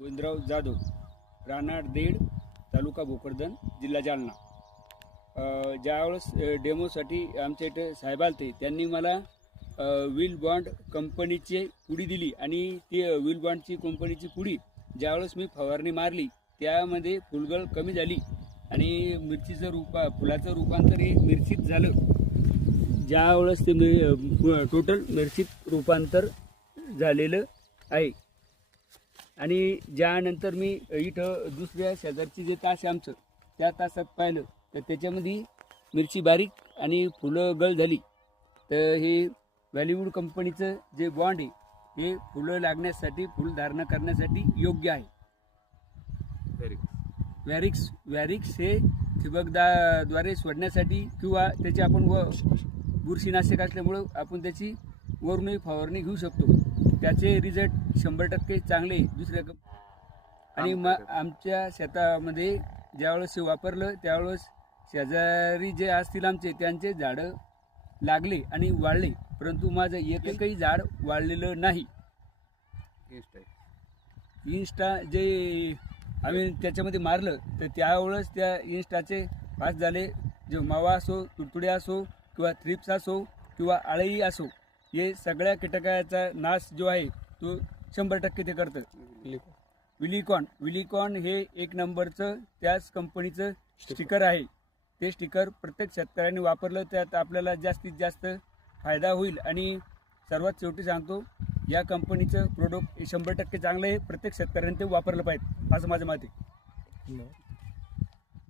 गोविंदराव जाधव, राहणार देड, तालुका भोकरदन, जिल्हा जालना. ज्यावेळेस डेमोसाठी आमच्या इथे साहेब आलते, त्यांनी मला व्हील बॉन्ड कंपनीची पुडी दिली आणि ती व्हील बॉन्डची कंपनीची पुडी ज्यावेळेस मी फवारणी मारली त्यामध्ये फुलगळ कमी झाली आणि मिरचीचं फुलाचं रूपांतर हे मिरचीत झालं. ज्यावेळेस ते टोटल मिरचीत रूपांतर झालेलं आहे. आणि ज्यानंतर मी इथं दुसऱ्या शेजारची जे तास आहे आमचं, त्या तासात पाहिलं तर त्याच्यामध्ये मिरची बारीक आणि फुलं गळ झाली. तर हे व्हॅलीवूड कंपनीचं जे बॉन्ड आहे हे फुलं लागण्यासाठी, फुलधारणा करण्यासाठी योग्य आहे. वॅरिक्स हे ठिबकद्वारे सोडण्यासाठी किंवा त्याची आपण बुरशीनाशक असल्यामुळं आपण त्याची वरूनही फवारणी घेऊ शकतो. त्याचे रिझल्ट 100% चांगले दुसऱ्या आणि आमच्या शेतामध्ये ज्यावेळेस हे वापरलं त्यावेळेस शेजारी जे असतील आमचे त्यांचे झाडं लागले आणि वाढले, परंतु माझं एकही झाड वाढलेलं नाही. इन्स्टा जे आम्ही त्याच्यामध्ये मारलं तर त्यावेळेस त्या इन्स्टाचे पास झाले. जे मावा असो, तुडतुडे असो किंवा थ्रिप्स असो किंवा आळी असो, हे सगळ्या कीटकाचा नाश जो आहे तो 100% ते करतं. विलिकॉन हे 1 नंबरचं त्याच कंपनीचं स्टिकर आहे. ते स्टिकर प्रत्येक शेतकऱ्यांनी वापरलं त्यात आपल्याला जास्तीत जास्त फायदा होईल. आणि सर्वात शेवटी सांगतो, या कंपनीचं प्रोडक्ट 100% चांगलं आहे. प्रत्येक शेतकऱ्यांनी ते वापरलं पाहिजे असं माझं मत आहे.